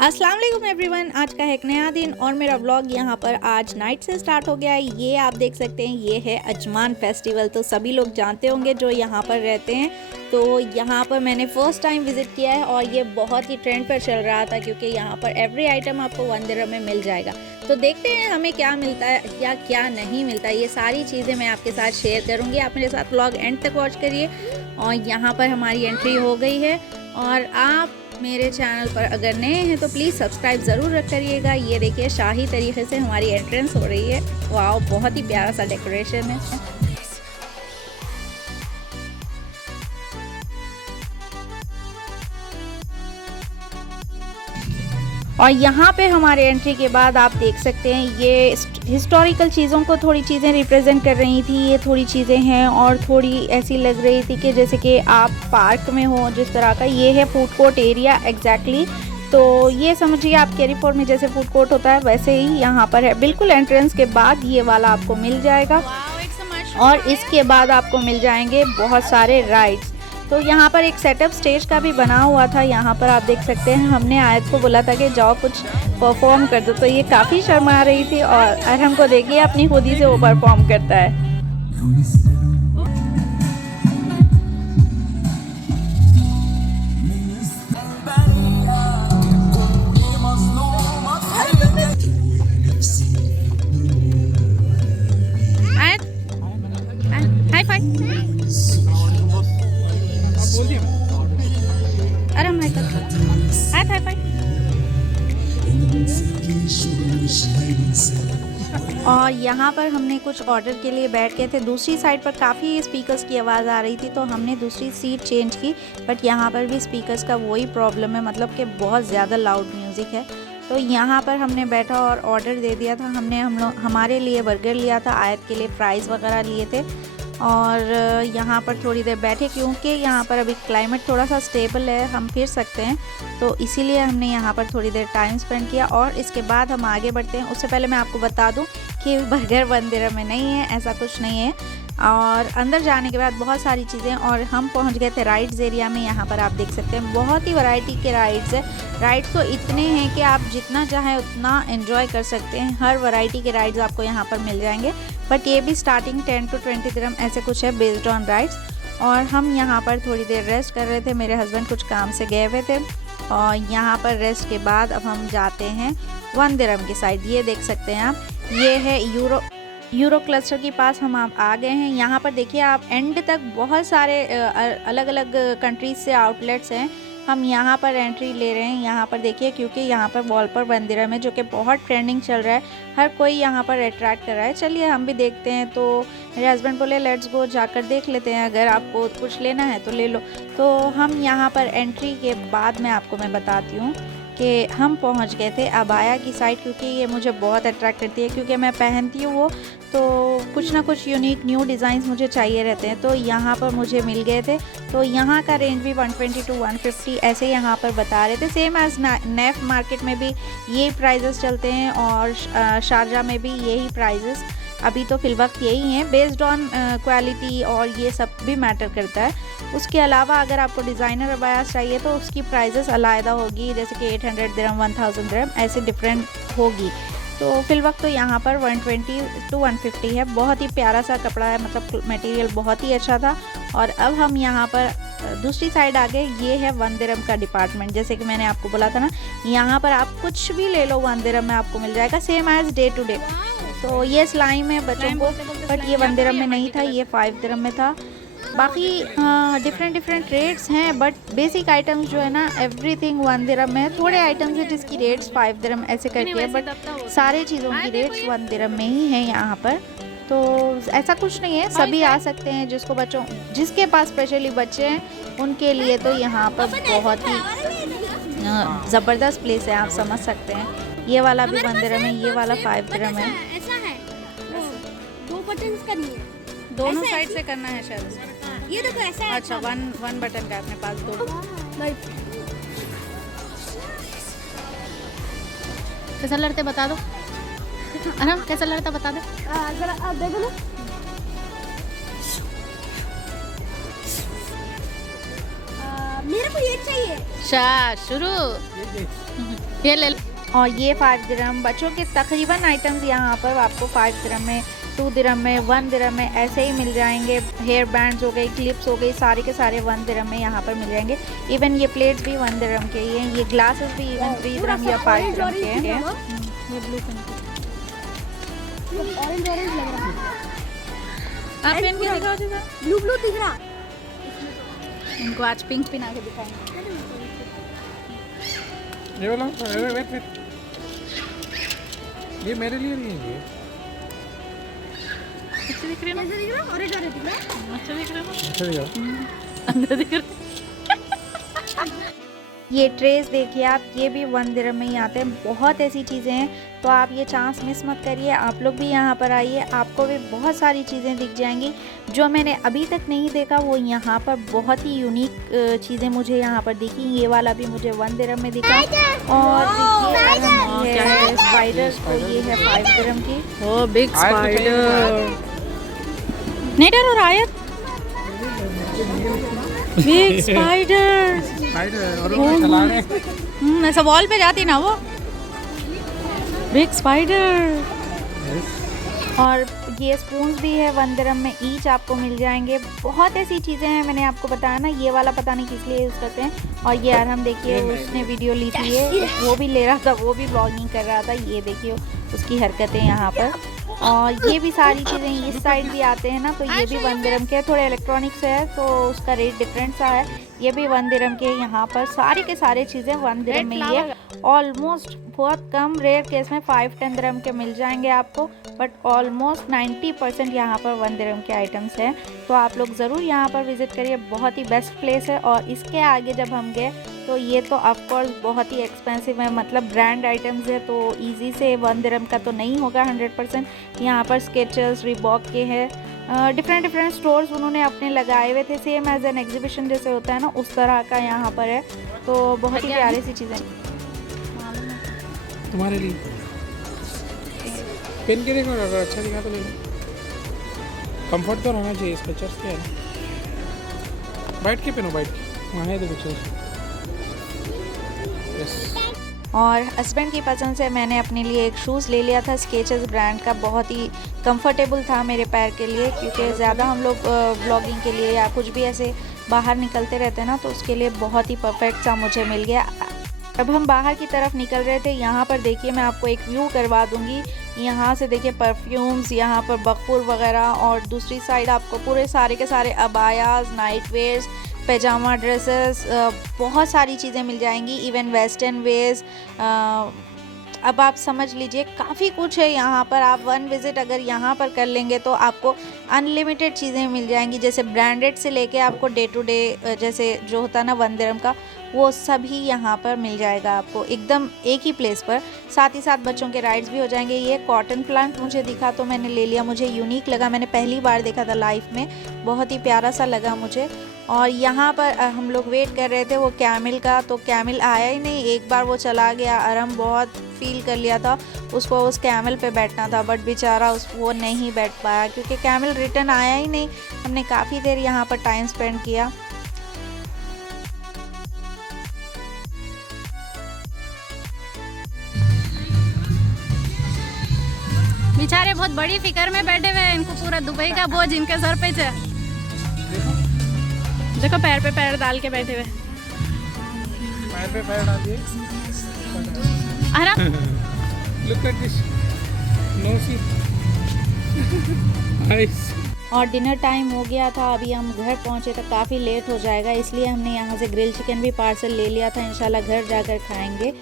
अस्सलाम वालेकुम एवरीवन। आज का है एक नया दिन और मेरा व्लॉग यहाँ पर आज नाइट से स्टार्ट हो गया है। ये आप देख सकते हैं, ये है अजमान फेस्टिवल। तो सभी लोग जानते होंगे जो यहाँ पर रहते हैं। तो यहाँ पर मैंने फ़र्स्ट टाइम विज़िट किया है और ये बहुत ही ट्रेंड पर चल रहा था, क्योंकि यहाँ पर एवरी आइटम आपको 1 दिरहम में मिल जाएगा। तो देखते हैं हमें क्या मिलता है या क्या नहीं मिलता है। ये सारी चीज़ें मैं आपके साथ शेयर करूँगी। आप मेरे साथ व्लॉग एंड तक वॉच करिए। और यहाँ पर हमारी एंट्री हो गई है। और आप मेरे चैनल पर अगर नए हैं तो प्लीज़ सब्सक्राइब ज़रूर करिएगा। ये देखिए शाही तरीके से हमारी एंट्रेंस हो रही है। वाह, बहुत ही प्यारा सा डेकोरेशन है। और यहाँ पे हमारे एंट्री के बाद आप देख सकते हैं, ये हिस्टोरिकल चीज़ों को थोड़ी चीज़ें रिप्रेजेंट कर रही थी। ये थोड़ी चीज़ें हैं और थोड़ी ऐसी लग रही थी कि जैसे कि आप पार्क में हो, जिस तरह का। ये है फूड कोर्ट एरिया एग्जैक्टली। तो ये समझिए आप कैरी फोर्ट में जैसे फूड कोर्ट होता है वैसे ही यहाँ पर है। बिल्कुल एंट्रेंस के बाद ये वाला आपको मिल जाएगा। और इसके बाद आपको मिल जाएंगे बहुत सारे राइड्स। तो यहाँ पर एक सेटअप स्टेज का भी बना हुआ था। यहाँ पर आप देख सकते हैं, हमने आयत को बोला था कि जाओ कुछ परफॉर्म कर दो, तो ये काफ़ी शर्मा रही थी। और हमको देखिए अपनी खुद ही से वो परफॉर्म करता है। High five. आराम है और यहाँ पर हमने कुछ ऑर्डर के लिए बैठ गए थे। दूसरी साइड पर काफ़ी स्पीकर्स की आवाज़ आ रही थी, तो हमने दूसरी सीट चेंज की। बट यहाँ पर भी स्पीकर्स का वही प्रॉब्लम है, मतलब कि बहुत ज़्यादा लाउड म्यूज़िक है। तो यहाँ पर हमने बैठा और ऑर्डर दे दिया था। हमारे लिए बर्गर लिया था, आयत के लिए फ्राइज़ वगैरह लिए थे। और यहाँ पर थोड़ी देर बैठे, क्योंकि यहाँ पर अभी क्लाइमेट थोड़ा सा स्टेबल है, हम फिर सकते हैं। तो इसीलिए हमने यहाँ पर थोड़ी देर टाइम स्पेंड किया। और इसके बाद हम आगे बढ़ते हैं। उससे पहले मैं आपको बता दूँ कि बर्गर 1 दिरहम में नहीं है, ऐसा कुछ नहीं है। और अंदर जाने के बाद बहुत सारी चीज़ें, और हम पहुंच गए थे राइड्स एरिया में। यहाँ पर आप देख सकते हैं बहुत ही वैरायटी के राइड्स है। राइड्स तो इतने हैं कि आप जितना चाहें उतना एंजॉय कर सकते हैं। हर वैरायटी के राइड्स आपको यहाँ पर मिल जाएंगे। बट ये भी स्टार्टिंग 10 to 20 दिरहम ऐसे कुछ है, बेस्ड ऑन राइड्स। और हम यहाँ पर थोड़ी देर रेस्ट कर रहे थे। मेरे हस्बैंड कुछ काम से गए हुए थे। और यहाँ पर रेस्ट के बाद अब हम जाते हैं 1 दिरहम की साइड। ये देख सकते हैं आप, ये है यूरो क्लस्टर के पास हम आप आ गए हैं। यहाँ पर देखिए आप एंड तक बहुत सारे अलग अलग कंट्रीज से आउटलेट्स हैं। हम यहाँ पर एंट्री ले रहे हैं। यहाँ पर देखिए, क्योंकि यहाँ पर वॉल पर 1 दिरहम है, जो कि बहुत ट्रेंडिंग चल रहा है। हर कोई यहाँ पर अट्रैक्ट कर रहा है। चलिए हम भी देखते हैं। तो मेरे हस्बैंड बोले लेट्स गो, जाकर देख लेते हैं, अगर आपको कुछ लेना है तो ले लो। तो हम यहाँ पर एंट्री के बाद मैं बताती हूँ कि हम पहुंच गए थे अबाया की साइड, क्योंकि ये मुझे बहुत अट्रैक्ट करती है, क्योंकि मैं पहनती हूँ वो। तो कुछ ना कुछ यूनिक न्यू डिज़ाइंस मुझे चाहिए रहते हैं। तो यहाँ पर मुझे मिल गए थे। तो यहाँ का रेंज भी 120 to 150 ऐसे यहाँ पर बता रहे थे। सेम एज नेफ मार्केट में भी यही प्राइजेस चलते हैं, और शारजा में भी यही प्राइजेस अभी तो फिल वक्त यही हैं। बेस्ड ऑन क्वालिटी और ये सब भी मैटर करता है। उसके अलावा अगर आपको डिज़ाइनर अबायास चाहिए तो उसकी प्राइजेस अलग होगी, जैसे कि 800 दिरहम, 1000 दिरहम ऐसे डिफरेंट होगी। तो फिल वक्त तो यहाँ पर 120 to 150 है। बहुत ही प्यारा सा कपड़ा है, मतलब मटेरियल बहुत ही अच्छा था। और अब हम यहाँ पर दूसरी साइड आ गए। ये है 1 दिरहम का डिपार्टमेंट। जैसे कि मैंने आपको बोला था ना, यहाँ पर आप कुछ भी ले लो 1 दिरहम में आपको मिल जाएगा, same as day to day. तो ये स्लाइम है बच्चों को, बट ये 1 दिरहम में नहीं था, ये 5 दिरहम में था। बाकी डिफरेंट रेट्स हैं, बट बेसिक आइटम्स जो है ना, एवरीथिंग 1 दिरहम में है। थोड़े आइटम्स हैं जिसकी रेट्स 5 दिरहम ऐसे करके है, बट सारे चीज़ों की रेट्स 1 दिरहम में ही है यहाँ पर। तो ऐसा कुछ नहीं है, सभी आ सकते हैं। जिसके पास स्पेशली बच्चे हैं उनके लिए तो यहाँ पर बहुत ही ज़बरदस्त प्लेस है, आप समझ सकते हैं। ये वाला भी 1 दिरहम है, ये वाला 5 दिरहम है। दोनों साइड से करना है शायद। ये देखो ऐसा है। अच्छा, वन बटन का अपने पास दो। कैसा लड़ते बता दो। आराम कैसा लड़ता बता दे। जरा आप देखो ना। मेरे को ये चाहिए। शुरू। ये ले लो। और ये 5 दिरहम बच्चों के तकरीबन आइटम्स यहाँ पर आपको 5 दिरहम में, 2 दिरहम में, 1 दिरहम में ऐसे ही मिल जाएंगे। हेयर बैंड्स हो गए, क्लिप्स हो गई, सारे के सारे 1 दिरहम में यहाँ पर मिल जाएंगे। इवन ये प्लेट्स भी 1 दिरहम के ही हैं। ये ग्लासेस भी इवन 3 दिरहम या 5 दिरहम के हैं। ये ब्लू पेन ऑरेंज ऑरेंज लग रहा है। आप पेन के दिखाओ जी। ब्लू ब्लू दिख रहा। इनको आज पिंक पिना के दिखाएंगे। ये वाला वेट ये मेरे लिए नहीं है। ये अच्छे दिख रहे हैं ना? कैसे दिख रहा? ऑरेंज ऑरेंज दिख रहा। अच्छा दिख रहे हैं ना? अच्छा दिखा। अंदर दिख रहे हैं। ये ट्रेस देखिए आप, ये भी 1 दिरहम में ही आते हैं। बहुत ऐसी चीज़ें हैं, तो आप ये चांस मिस मत करिए। आप लोग भी यहाँ पर आइए, आपको भी बहुत सारी चीज़ें दिख जाएंगी जो मैंने अभी तक नहीं देखा। वो यहाँ पर बहुत ही यूनिक चीज़ें मुझे यहाँ पर दिखी। ये वाला भी मुझे 1 दिरहम में दिखा। और देखिए ये है स्पाइडर, तो ये है 5 दिरहम की। ओ बिग स्पाइडर। नहीं डर रहा है? Big spider. और लोग चला रहे हैं। ऐसा वॉल पे जाती ना वो। Big spider. और ये स्पून्स भी है 1 दिरहम में ईच आपको मिल जाएंगे। बहुत ऐसी चीज़ें हैं, मैंने आपको बताया ना। ये वाला पता नहीं किस लिए यूज़ करते हैं। और ये अरहम देखिए, उसने वीडियो ली थी, ये वो भी ले रहा था, वो भी ब्लॉगिंग कर रहा था। ये देखिए उसकी हरकतें यहाँ पर। और ये भी सारी चीज़ें इस साइड भी आते हैं ना, तो ये भी 1 दिरहम के। थोड़े इलेक्ट्रॉनिक्स है तो उसका रेट डिफरेंट सा है। ये भी 1 दिरहम के। यहाँ पर सारी के सारे चीज़ें 1 दिरहम में ही है। ऑलमोस्ट बहुत कम रेयर केस में 5-10 दिरहम के मिल जाएंगे आपको, बट ऑलमोस्ट 90% यहाँ पर 1 दिरहम के आइटम्स हैं। तो आप लोग ज़रूर यहाँ पर विज़िट करिए, बहुत ही बेस्ट प्लेस है। और इसके आगे जब हम गए तो ये तो ऑफकोर्स बहुत ही एक्सपेंसिव है, मतलब ब्रांड आइटम्स है, तो ईजी से 1 दिरहम का तो नहीं होगा 100%। यहाँ पर स्केचर्स, रिबॉक के हैं, डिफरेंट स्टोर्स उन्होंने अपने लगाए हुए थे, सेम एज एन एग्जीबिशन जैसे होता है ना, उस तरह का यहाँ पर है। तो बहुत ही प्यारी सी चीज़ें। तुम्हारे लिए पेन के देखो, अगर अच्छा दिखा तो ले लो। कंफर्ट तो रहना चाहिए। स्केचर्स क्या है, बैठ के पेनो, बैठ के वहाँ है तो पिक्चर। और हस्बैंड की पसंद से मैंने अपने लिए एक शूज़ ले लिया था स्केचेस ब्रांड का। बहुत ही कंफर्टेबल था मेरे पैर के लिए, क्योंकि ज़्यादा हम लोग व्लॉगिंग के लिए या कुछ भी ऐसे बाहर निकलते रहते हैं ना, तो उसके लिए बहुत ही परफेक्ट सा मुझे मिल गया। अब हम बाहर की तरफ निकल रहे थे। यहाँ पर देखिए मैं आपको एक व्यू करवा दूँगी। यहाँ से देखिए परफ्यूम्स, यहाँ पर बखूर वगैरह, और दूसरी साइड आपको पूरे सारे के सारे अबायाज, नाइट वेयर्स, पैजामा ड्रेसेस, बहुत सारी चीज़ें मिल जाएंगी। इवन वेस्टर्न वेयर्स, अब आप समझ लीजिए काफ़ी कुछ है यहाँ पर। आप 1 विज़िट अगर यहाँ पर कर लेंगे तो आपको अनलिमिटेड चीज़ें मिल जाएंगी, जैसे ब्रांडेड से लेके आपको डे टू डे जैसे जो होता है ना 1 दिरहम का, वो सभी यहाँ पर मिल जाएगा आपको एकदम एक ही प्लेस पर। साथ ही साथ बच्चों के राइड्स भी हो जाएंगे। ये कॉटन प्लांट मुझे दिखा तो मैंने ले लिया, मुझे यूनिक लगा, मैंने पहली बार देखा था लाइफ में, बहुत ही प्यारा सा लगा मुझे। और यहाँ पर हम लोग वेट कर रहे थे वो कैमल का, तो कैमल आया ही नहीं। एक बार वो चला गया, अरहम बहुत फील कर लिया था उसको उस कैमल पे बैठना था, बट बेचारा वो नहीं बैठ पाया क्योंकि कैमल रिटर्न आया ही नहीं। हमने काफ़ी देर यहाँ पर टाइम स्पेंड किया। बेचारे बहुत बड़ी फिकर में बैठे हुए हैं, इनको पूरा दुबई का बोझ इनके सर पे है। देखो पैर पे पैर डाल के बैठे हुए। पैर पे पैर डाल दिए। अरे look at this, no see nice. और डिनर टाइम हो गया था, अभी हम घर पहुंचे तो काफ़ी लेट हो जाएगा, इसलिए हमने यहाँ से ग्रिल चिकन भी पार्सल ले लिया था। इंशाल्लाह घर जाकर खाएंगे।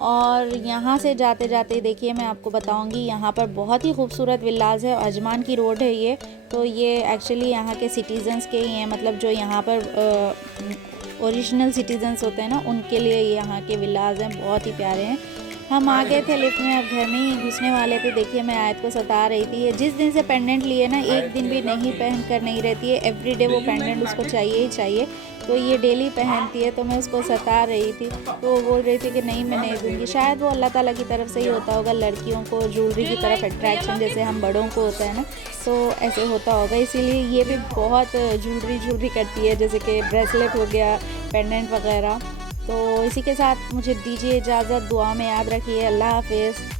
और यहाँ से जाते जाते देखिए मैं आपको बताऊंगी, यहाँ पर बहुत ही खूबसूरत विलाज है। अजमान की रोड है ये, तो ये एक्चुअली यहाँ के सिटीज़न्स के ही हैं, मतलब जो यहाँ पर ओरिजिनल सिटीज़न्स होते हैं ना, उनके लिए यहाँ के विलाज हैं, बहुत ही प्यारे हैं। हम आ गए थे लिफ्ट में, अब घर में ही घुसने वाले थे। देखिए मैं आयत को सता रही थी। ये जिस दिन से पेंडेंट लिए ना, एक दिन भी नहीं पहन कर नहीं रहती है, एवरीडे वो पेंडेंट उसको चाहिए ही चाहिए। तो ये डेली पहनती है, तो मैं उसको सता रही थी, तो वो बोल रही थी कि नहीं मैं नहीं दूँगी। शायद वो अल्लाह ताला की तरफ से ही होता होगा, लड़कियों को ज्वेलरी की तरफ अट्रैक्शन जैसे हम बड़ों को होता है ना, तो ऐसे होता होगा, इसीलिए ये भी बहुत ज्वेलरी करती है, जैसे कि ब्रेसलेट हो गया, पेंडेंट वगैरह। तो इसी के साथ मुझे दीजिए इजाज़त, दुआ में याद रखिए, अल्लाह हाफिज़।